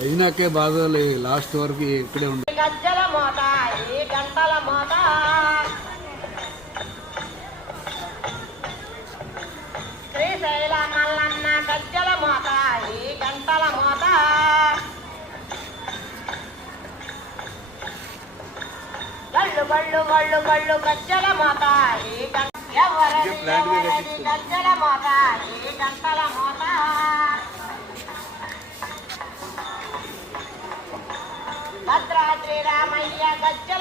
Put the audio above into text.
అయినాకే బాధలే లాస్ట్ వరకు ఇక్కడే ఉండే. ఏ గజ్జల మోత? ఏ గంటల గజ్జల మోత ఏ గంటల మోత. గళ్ళు గళ్ళు గళ్ళు గళ్ళు గజ్జల మోత గంట ఎవరది ఎవరది గజ్జల మోత ఏ గంటల మోత. భద్రాద్రి రామయ్య గజ్జల